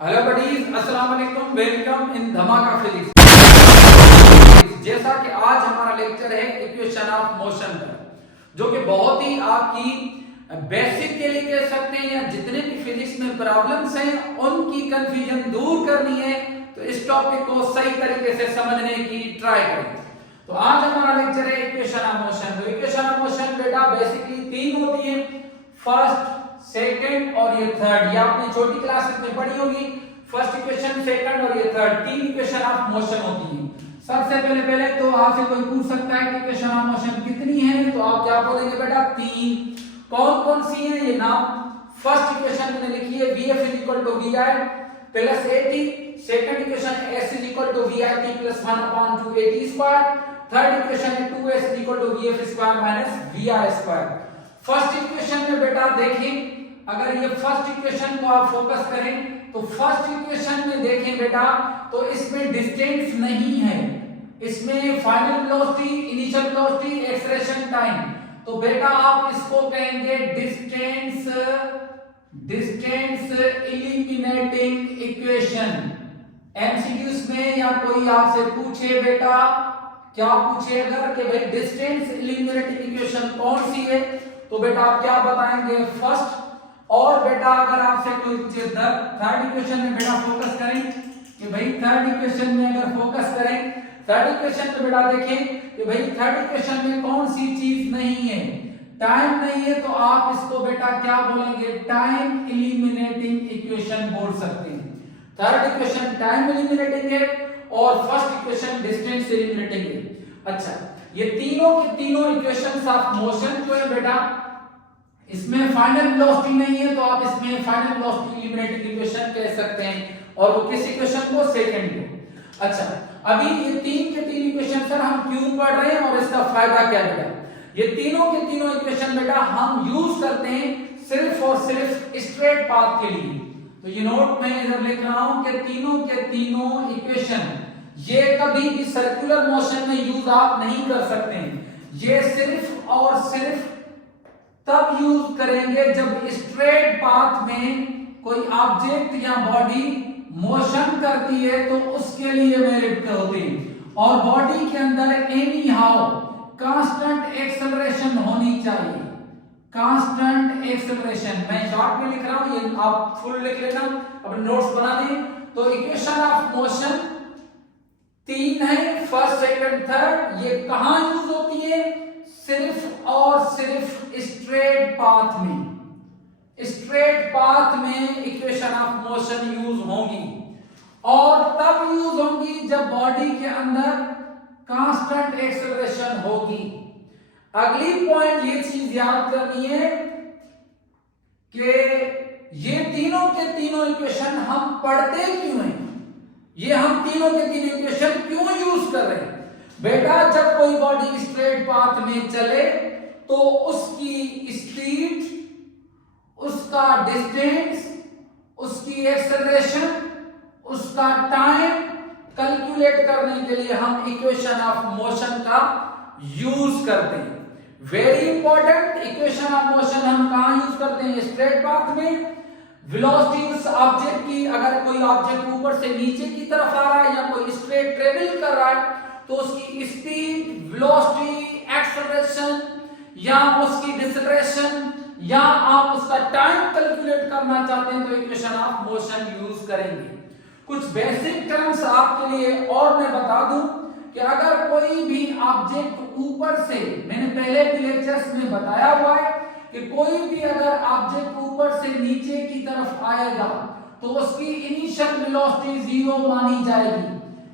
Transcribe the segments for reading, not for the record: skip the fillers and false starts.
Hello buddies, अस्सलाम वालेकुम, welcome in धमाका फिजिक्स। जैसा कि आज हमारा लेक्चर है इक्वेशन ऑफ मोशन का, जो कि बहुत ही आपकी बेसिक के लिए कह सकते हैं, या जितने भी फिजिक्स में प्रॉब्लम्स हैं उनकी कंफ्यूजन दूर करनी है, तो इस टॉपिक को सही तरीके से समझने की ट्राई करें। तो आज हमारा लेक्चर है इक्वेशन ऑफ मोशन। तो इक्वेशन ऑफ मोशन बेटा बेसिकली तीन होती है, फर्स्ट, सेकंड और ये थर्ड। ये आपने छोटी क्लासेस में पढ़ी होगी, फर्स्ट इक्वेशन, सेकंड और ये थर्ड, तीन इक्वेशन ऑफ मोशन होती है। सबसे पहले तो आपसे कोई पूछ सकता है कि इक्वेशन ऑफ मोशन कितनी है, तो आप क्या बोलेंगे बेटा? तीन। कौन कौन सी है ये नाम? फर्स्ट इक्वेशन मैंने लिखी है Vf = Vi plus At, second equation S = Vit plus 1/2 At², third equation है 2S = Vf² - Vi²। First equation में बेटा देखें, अगर ये फर्स्ट इक्वेशन को आप फोकस करें तो फर्स्ट इक्वेशन में देखें बेटा, तो इसमें डिस्टेंस नहीं है, इसमें final velocity, initial velocity, acceleration time. तो बेटा आप इसको कहेंगे डिस्टेंस एलिमिनेटिंग इक्वेशन। एमसीक्यूज में या कोई आपसे पूछे बेटा, क्या पूछे अगर कि भाई डिस्टेंस एलिमिनेटिंग इक्वेशन कौन सी है, तो बेटा आप क्या बताएंगे? फर्स्ट। और बेटा अगर आपसे कोई पूछे थर्ड इक्वेशन में बेटा फोकस करें कि भाई थर्ड इक्वेशन में अगर फोकस करें, थर्ड इक्वेशन में बेटा देखें कि भाई थर्ड इक्वेशन में कौन सी चीज नहीं है? टाइम नहीं है, तो आप इसको बेटा क्या बोलेंगे? टाइम एलिमिनेटिंग इक्वेशन बोल सकते हैं। थर्ड इक्वेशन टाइम एलिमिनेटिंग है और फर्स्ट इक्वेशन डिस्टेंस एलिमिनेटिंग है। अच्छा, ये तीनों के तीनों इक्वेशंस ऑफ मोशन जो है बेटा, इसमें फाइनल वेलोसिटी नहीं है, तो आप इसमें फाइनल वेलोसिटी एलिमिनेटिंग इक्वेशन कह सकते हैं, और वो किस इक्वेशन को? सेकंड को। अच्छा, अभी ये तीन के तीन इक्वेशन सर हम क्यों पढ़ रहे हैं और इसका फायदा क्या बेटा? ये तीनों के तीनों इक्वेशन बेटा हम यूज करते हैं सिर्फ और सिर्फ स्ट्रेट पाथ के लिए। तो ये नोट में इधर लिख रहा हूं कि तीनों के तीनों इक्वेशन ये कभी भी सर्कुलर मोशन में यूज आप नहीं कर सकते हैं। ये सिर्फ और सिर्फ तब यूज करेंगे जब स्ट्रेट पाथ में कोई ऑब्जेक्ट या बॉडी मोशन करती है, तो उसके लिए मेरिट होते हैं। और बॉडी के अंदर एनी हाउ कांस्टेंट एक्सेलरेशन होनी चाहिए, कांस्टेंट एक्सेलरेशन। मैं शॉर्ट में लिख रहा हूं, ये आप फुल लिख लेना, अपने नोट्स बना दें। तो इक्वेशन ऑफ मोशन तीन है, फर्स्ट, सेकंड, थर्ड। ये कहां यूज होती है? सिर्फ और सिर्फ स्ट्रेट पाथ में। स्ट्रेट पाथ में इक्वेशन ऑफ मोशन यूज होंगी, और तब यूज होंगी जब बॉडी के अंदर कांस्टेंट एक्सेलरेशन होगी। अगली पॉइंट ये चीज याद करनी है कि ये तीनों के तीनों इक्वेशन हम पढ़ते क्यों हैं, ये हम तीनों के तीनों इक्वेशन क्यों यूज कर रहे हैं? बेटा जब कोई बॉडी स्ट्रेट पाथ में चले तो उसकी स्पीड, उसका डिस्टेंस, उसकी एक्सेलरेशन, उसका टाइम कैलकुलेट करने के लिए हम इक्वेशन ऑफ मोशन का यूज करते हैं। Very important, equation of motion हम कहां यूज करते हैं? स्ट्रेट पाथ में। वेलोसिटी उस ऑब्जेक्ट की, अगर कोई ऑब्जेक्ट ऊपर से नीचे की तरफ आ रहा है या कोई स्ट्रेट ट्रेवल कर रहा है, तो उसकी स्पीड, वेलोसिटी, एक्सेलरेशन या उसकी डिसेलरेशन, या आप उसका टाइम कैलकुलेट करना चाहते हैं, तो इक्वेशन ऑफ मोशन यूज करेंगे। कुछ बेसिक टर्म्स आपके लिए और मैं बता दूं कि अगर कोई भी ऑब्जेक्ट ऊपर से, मैंने पहले भी लेक्चर्स में बताया हुआ है कि कोई भी अगर ऑब्जेक्ट ऊपर से नीचे की तरफ आएगा तो उसकी इनिशियल वेलोसिटी 0 मानी जाएगी।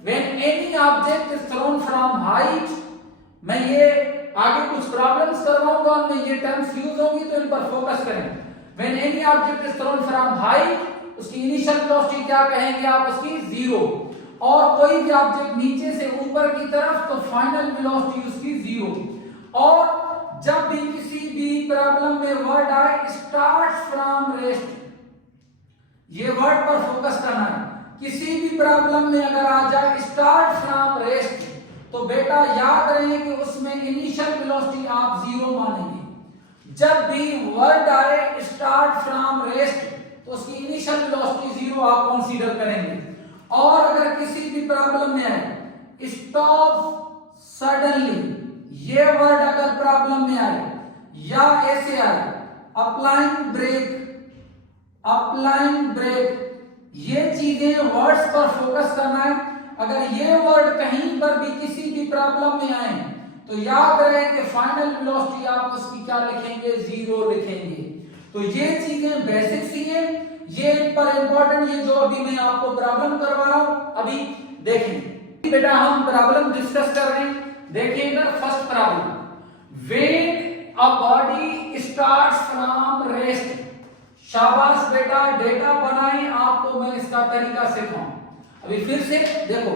When any object is thrown from height, मैं ये आगे कुछ प्रॉब्लम्स करवाऊंगा, उनमें ये टर्म्स यूज होंगी, तो इन पर फोकस करें। When any object is thrown from height, उसकी इनिशियल वेलोसिटी क्या कहेंगे आप? उसकी 0। और कोई भी ऑब्जेक्ट नीचे से ऊपर की तरफ, तो फाइनल वेलोसिटी उसकी 0। और जब भी किसी भी प्रॉब्लम में वर्ड आए स्टार्ट फ्रॉम रेस्ट, ये वर्ड पर फोकस करना है। किसी भी प्रॉब्लम में अगर आ जाए स्टार्ट फ्रॉम रेस्ट, तो बेटा याद रहे कि उसमें इनिशियल वेलोसिटी आप 0 मानेंगे। जब भी वर्ड आए स्टार्ट फ्रॉम रेस्ट, तो उसकी इनिशियल वेलोसिटी 0 आप कंसीडर करेंगे। और अगर किसी भी प्रॉब्लम में आए स्टॉप सडनली, ये वर्ड अगर प्रॉब्लम में आए या ऐसे आए अप्लाइंग ब्रेक, ये चीजें वर्ड्स पर फोकस करना है। अगर ये वर्ड कहीं पर भी किसी भी प्रॉब्लम में आए तो याद रहे कि फाइनल वेलोसिटी आप उसकी क्या लिखेंगे, 0 लिखेंगे। तो ये चीजें बेसिक्स ही है, ये पर इंपॉर्टेंट, ये जो अभी मैं आपको प्रॉब्लम करवा रहा हूं अभी देखें बेटा, हम प्रॉब्लम डिस्कस कर रहे हैं। देखिए इधर first problem, when a body starts from rest. शाबाश बेटा, डेटा बनाएं, आपको मैं इसका तरीका सिखाऊं। अभी फिर से देखो,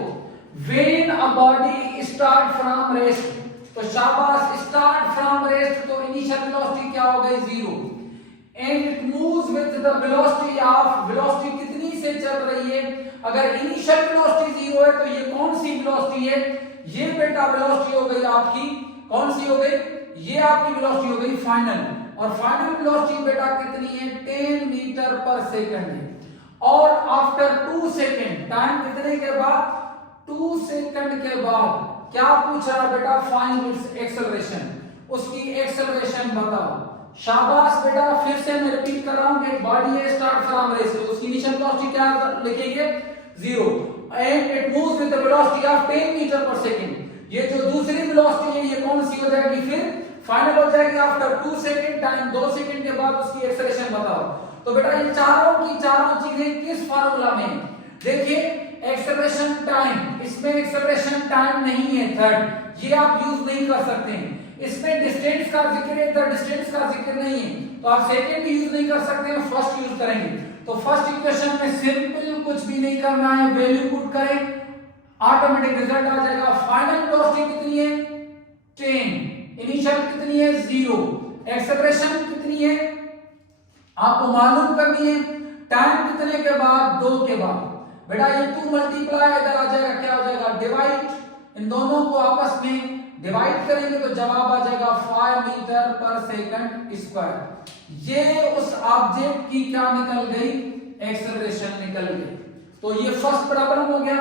when a body start from rest, तो शाबाश, स्टार्ट फ्रॉम रेस्ट तो इनिशियल वेलोसिटी क्या हो गई, 0, and it moves with the velocity of, velocity कितनी से चल रही है। अगर इनिशियल वेलोसिटी 0 है तो ये कौन सी वेलोसिटी है, ये बेटा वेलोसिटी हो गई आपकी, कौन सी हो गई, ये आपकी वेलोसिटी हो गई फाइनल। और फाइनल वेलोसिटी बेटा कितनी है, 10 मीटर पर सेकंड है। और आफ्टर 2 सेकंड, टाइम कितने के बाद, 2 सेकंड के बाद क्या पूछ रहा बेटा, फाइंड इट्स एक्सेलरेशन, उसकी एक्सेलरेशन बताओ। शाबाश बेटा, फिर से मैं रिपीट कर रहा हूं कि बॉडी है स्टार्ट फ्रॉम रेस्ट, उसकी इनिशियल वेलोसिटी क्या लिखेंगे, 0, and it moves with the velocity of 10 metre per second. ये जो दूसरी वेलोसिटी है ये कौन सी हो जाएगी, फिर फाइनल हो जाएगी आफ्टर 2 सेकंड, टाइम 2 सेकंड के बाद उसकी एक्सेलरेशन बताओ। तो बेटा ये चारों की चारों चीजें किस फार्मूला में, देखिए एक्सेलरेशन टाइम, इसमें एक्सेलरेशन टाइम नहीं है थर्ड, ये आप यूज नहीं कर सकते हैं। इसमें डिस्टेंस का जिक्र है, इधर डिस्टेंस का जिक्र नहीं है, तो आप सेकंड भी यूज नहीं कर सकते हैं, फर्स्ट यूज करेंगे। तो फर्स्ट इक्वेशन में सिंपल कुछ भी नहीं करना है, वैल्यू पुट करें, ऑटोमेटिक रिजल्ट आ जाएगा। फाइनल वेलोसिटी कितनी है, 10, इनिशियल कितनी है, 0, एक्सेलरेशन कितनी है आपको मालूम करनी है, टाइम कितने के बाद, 2 के बाद। बेटा ये 2 मल्टीप्लाई इधर आ जाएगा, क्या हो जाएगा, डिवाइड, इन दोनों को आपस में डिवाइड करेंगे तो जवाब आ जाएगा 5 मीटर पर सेकंड स्क्वायर। ये उस ऑब्जेक्ट की क्या निकल गई, एक्सेलरेशन निकल गई। तो ये फर्स्ट प्रॉब्लम हो गया।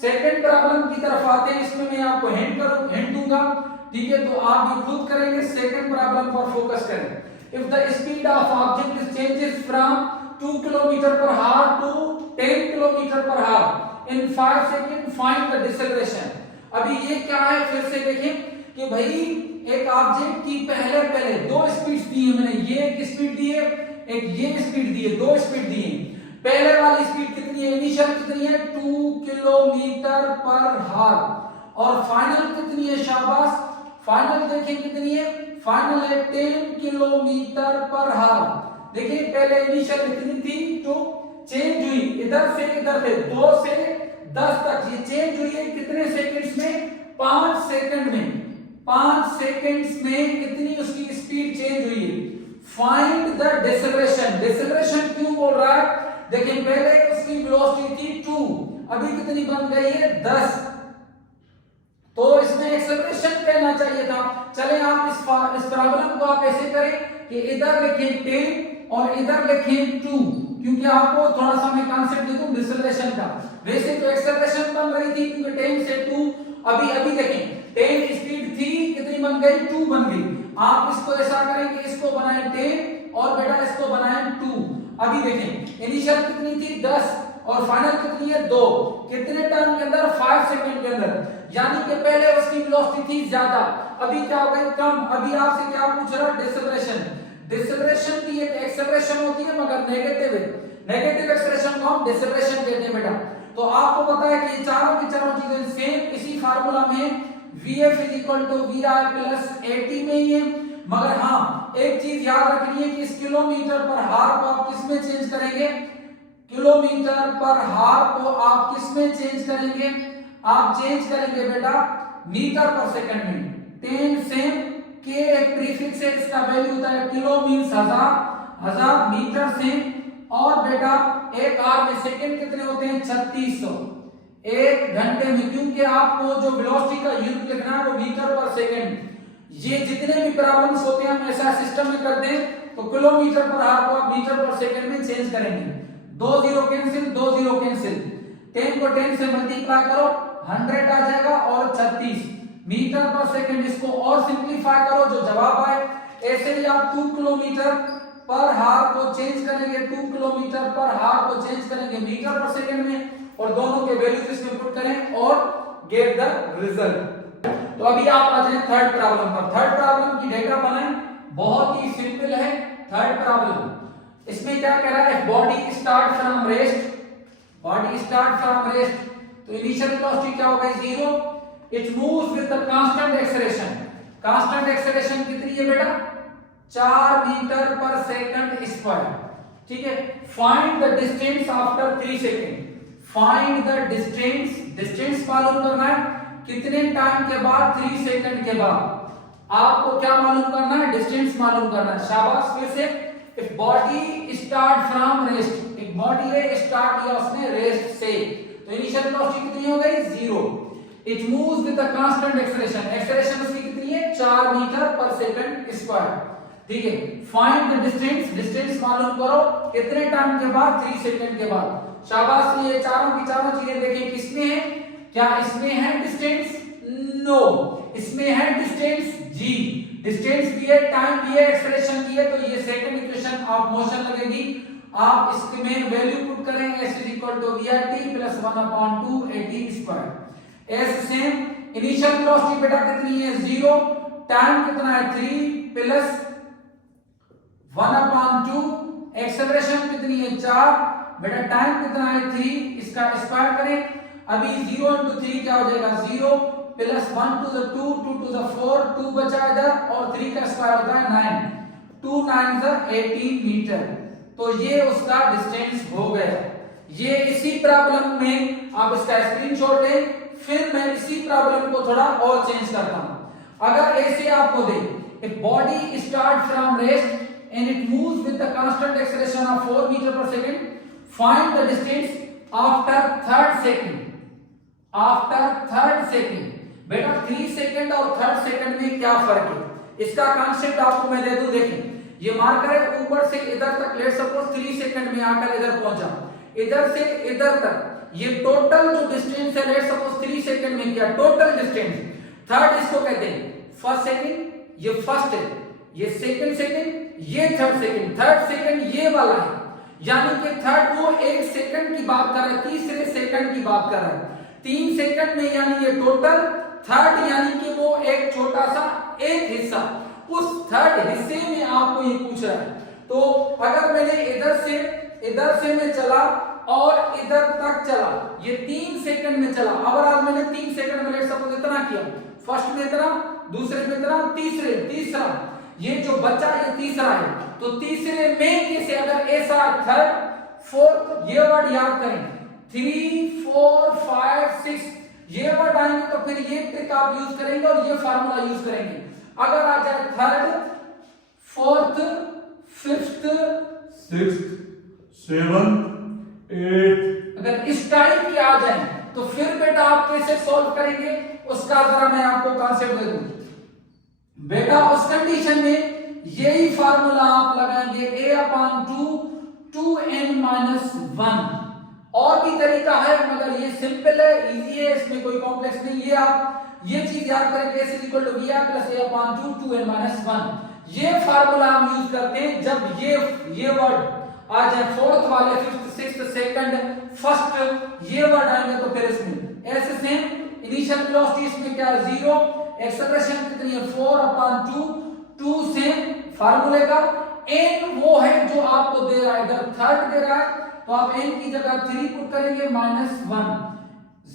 सेकंड प्रॉब्लम की तरफ आते हैं, इसमें मैं आपको हिंट दूंगा, ठीक है, तो आप भी खुद करेंगे। सेकंड प्रॉब्लम पर फोकस करें। If the speed of object is changes from 2 kilometre पर हावर टू 10 किलोमीटर पर हावर इन 5 सेकंड, फाइंड द डिसेलरेशन। अभी ये क्या है, फिर से देखिए कि भाई एक ऑब्जेक्ट की पहले 2 स्पीड दी है मैंने, ये एक स्पीड दी है, एक ये स्पीड दी है, 2 स्पीड दी है। पहले वाली स्पीड कितनी है, इनिशियल कितनी है, 2 किलोमीटर पर हावर, और फाइनल कितनी है, शाबाश, फाइनल देखिए कितनी है, फाइनल है 10 किलोमीटर पर हावर। देखिए पहले इनिशियल कितनी थी, 2, चेंज हुई इधर से 2 से 10 तक, ये चेंज हुई है कितने सेकंड्स में, 5 सेकंड में। 5 सेकंड्स में कितनी उसकी स्पीड चेंज हुई है। फाइंड द डिसेलरेशन, डिसेलरेशन क्यों बोल रहा है, देखिए पहले उसकी वेलोसिटी थी 2, अभी कितनी बन गई है, 10, तो इसमें एक्सेलरेशन कहना चाहिए था। चले आप इस प्रॉब्लम को आप ऐसे करें कि इधर लिखें 10 और इधर लिखें 2, क्योंकि आपको थोड़ा सा मैं कांसेप्ट दे दूं डिसेलरेशन का। वैसे तो एक्सेलरेशन बन रही थी क्योंकि 10 से 2, अभी देखें 10 स्पीड थी, कितनी बन गई, 2 बन गई। आप इसको ऐसा करें कि इसको बनाएं 10 और बेटा इसको बनाएं 2। अभी देखें इनिशियल कितनी थी, 10, और फाइनल कितनी है, 2, कितने टाइम के अंदर, 5 सेकंड के अंदर, यानी कि पहले उसकी वेलोसिटी थी ज्यादा, अभी क्या हो गई, कम। अभी आपसे क्या पूछ रहा है, डिसेलरेशन। डिसेलरेशन की एक एक्सेलरेशन होती है मगर नेगेटिव है, नेगेटिव एक्सेलरेशन को हम डिसेलरेशन कहते हैं बेटा। तो आपको पता है कि चारों की चारों चीजें सेम इसी फार्मूला में Vf = Vi + AT में ही है, मगर हाँ एक चीज याद रखनी है कि इस किलोमीटर पर हावर को आप किस में चेंज करेंगे, किलोमीटर पर हावर को आप किस में चेंज करेंगे, आप चेंज करेंगे बेटा मीटर पर सेकंड में। 10 से के एक प्रीफिक्स है, इसका वैल्यू होता है किलो मींस 1000 मीटर से, और बेटा एक आवर में सेकंड कितने होते हैं, 3600 एक घंटे में, क्योंकि आपको जो वेलोसिटी का यूनिट लिखना है वो मीटर पर सेकंड। ये जितने भी प्रॉब्लम्स होते हैं हम ऐसा सिस्टम में करते हैं तो किलोमीटर पर आवर को आप मीटर पर सेकंड में चेंज करेंगे। 2 0 कैंसिल, 2 0 कैंसिल, 10 को 10 से मल्टीप्लाई करो 100 आ जाएगा और 36 मीटर पर सेकंड। इसको और सिंपलीफाई करो, जो जवाब आए। ऐसे ही आप 2 किलोमीटर पर हार को चेंज करेंगे, 2 किलोमीटर पर हार को चेंज करेंगे मीटर पर सेकंड में, और दोनों के वैल्यूज इसमें पुट करें और गेट द रिजल्ट। तो अभी आप आ जाए थर्ड प्रॉब्लम पर। थर्ड प्रॉब्लम की डेटा बनाएं, बहुत ही सिंपल है थर्ड प्रॉब्लम। इसमें क्या कह रहा है, body start from rest, body start from rest, तो इनिशियल वेलोसिटी क्या होगा 0, it moves with the constant acceleration. Constant acceleration कितनी है बेटा, 4 मीटर पर सेकंड स्क्वायर, ठीक है। Find the distance after 3 second, find the distance, distance मालूम करना है कितने टाइम के बाद, 3 सेकंड के बाद आपको क्या मालूम करना है, डिस्टेंस मालूम करना है। शाबाश, फिर से, if body start from rest, एक बॉडी है स्टार्ट किया उसने रेस्ट से, तो इनिशियल वेलोसिटी कितनी हो गई 0, it moves with the constant acceleration, acceleration उसकी कितनी है 4 मीटर पर सेकंड स्क्वायर, ठीक है। फाइंड द डिस्टेंस, डिस्टेंस मालूम करो कितने टाइम के बाद, 3 सेकंड के बाद। शाबाश, ये चारों की चारों चीजें देखिए किसमें है, क्या इसमें है डिस्टेंस, नो, इसमें है डिस्टेंस जी, डिस्टेंस भी है, टाइम भी है, एक्सेलरेशन भी है, तो ये सेकंड इक्वेशन ऑफ मोशन लगेगी। आप इसमें वैल्यू पुट करेंगे, s = vrt + 1/2 at²। ऐसे सेम इनिशियल वेलोसिटी बेटा कितनी है 0, टाइम कितना है 3 + 1/2, एक्सेलरेशन कितनी है 4, बेटा टाइम कितना है 3, इसका स्क्वायर करें। अभी 0 × 3 क्या हो जाएगा 0 + 1 to the 2, 2 to the 4, 2 बचा इधर, और 3 का स्क्वायर होता है 9, 2 9 18 मीटर, तो ये उसका डिस्टेंस हो गया। ये इसी प्रॉब्लम में आप इसका स्क्रीनशॉट लें, फिर मैं इसी प्रॉब्लम को थोड़ा और चेंज करता हूं। अगर ऐसे आपको दे, if body start from rest and it moves with the constant acceleration of 4 meter per second, find the distance after third second, after third second। बेटा 3 सेकंड और थर्ड सेकंड में क्या फर्क है, इसका कॉन्सेप्ट आपको मैं दे दूं। देखें, ये मार्कर है ऊपर से इधर तक, लेट सपोज 3 सेकंड में आकर इधर पहुंचा, इधर से इधर तक, ये टोटल जो डिस्टेंस है, लेट सपोज 3 सेकंड में क्या टोटल डिस्टेंस। थर्ड इसको कहते हैं फर्स्ट सेकंड, ये फर्स्ट है, ये सेकंड सेकंड, ये थर्ड सेकंड, थर्ड सेकंड ये वाला है, यानी कि थर्ड वो 1 सेकंड की बात कर रहा है, तीसरे सेकंड की बात कर रहा है। 3 सेकंड में यानी ये टोटल, थर्ड यानी कि वो एक छोटा सा एक हिस्सा, उस थर्ड हिस्से में आपको ये पूछ रहा है। तो अगर मैंने इधर से मैं चला और इधर तक चला, ये 3 सेकंड में चला। अब आज मैंने 3 सेकंड में लेट सपोज इतना किया, फर्स्ट में इतना, दूसरे में इतना, तीसरा, ये जो बच्चा ये तीसरा है, तो तीसरे में कैसे, अगर ऐसा थर्ड फोर्थ, ये वर्ड याद करें, 3 4 5 6 ये वर्ड आएंगे, तो फिर ये ट्रिक आप यूज करेंगे और ये फार्मूला यूज करेंगे। अगर आ जाए third, fourth, fifth, sixth, seventh, eighth, अगर इस टाइप के आ जाए तो फिर बेटा आप कैसे सॉल्व करेंगे, उसका जरा मैं आपको कॉन्सेप्ट दे दूं। बेटा उस कंडीशन में यही फार्मूला आप लगाएंगे, a/2 2n-1। और भी तरीका है, मगर ये सिंपल है, इजी है, इसमें कोई कॉम्प्लेक्स नहीं। ये आप ये चीज याद करेंगे, s = v + a/2 2n-1। ये फार्मूला हम यूज करते हैं जब ये वर्ड आ जाए, फोर्थ वाले, फिफ्थ, सिक्स्थ, सेकंड, फर्स्ट, ये वर्ड आएंगे, तो फिर इसमें ऐसे सेम इनिशियल वेलोसिटी इसमें क्या है 0, एक्सेलरेशन कितनी है 4/2, 2 से फार्मूले का n वो है जो आपको दे रहा है, इधर थर्ड दे रहा है, तो आप n की जगह 3 पुट करेंगे -1,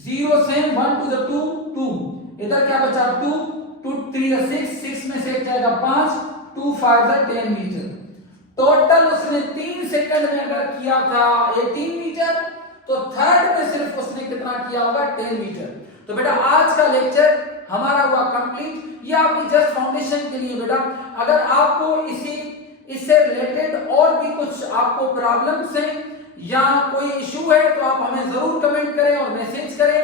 0 से 1 to the 2, इधर क्या बचा 2, 2 3 6, 6 में से जाएगा 5, 2 5 10 मीटर। टोटल उसने 3 सेकंड में अगर किया था 18 मीटर, तो थर्ड में सिर्फ उसने कितना किया होगा 10 मीटर। तो बेटा आज का लेक्चर हमारा हुआ कंप्लीट। ये आपकी जस्ट फाउंडेशन के लिए बेटा। अगर आपको इससे रिलेटेड और भी कुछ आपको प्रॉब्लम्स हैं या कोई इशू है, तो आप हमें जरूर कमेंट करें और मैसेज करें।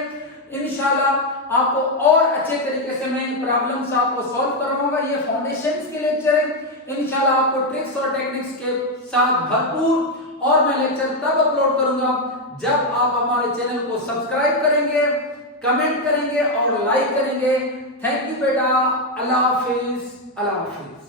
इंशाल्लाह आपको और अच्छे तरीके से मैं प्रॉब्लम्स आपको सॉल्व करवाऊंगा। ये फाउंडेशंस के लेक्चर है, इंशाल्लाह आपको ट्रिक्स और टेक्निक्स के साथ भरपूर और मैं लेक्चर तब अपलोड करूंगा जब आप हमारे चैनल को सब्सक्राइब करेंगे, कमेंट करेंगे और लाइक करेंगे। थैंक यू बेटा। अल्लाह हाफिज। अल्लाह हाफिज।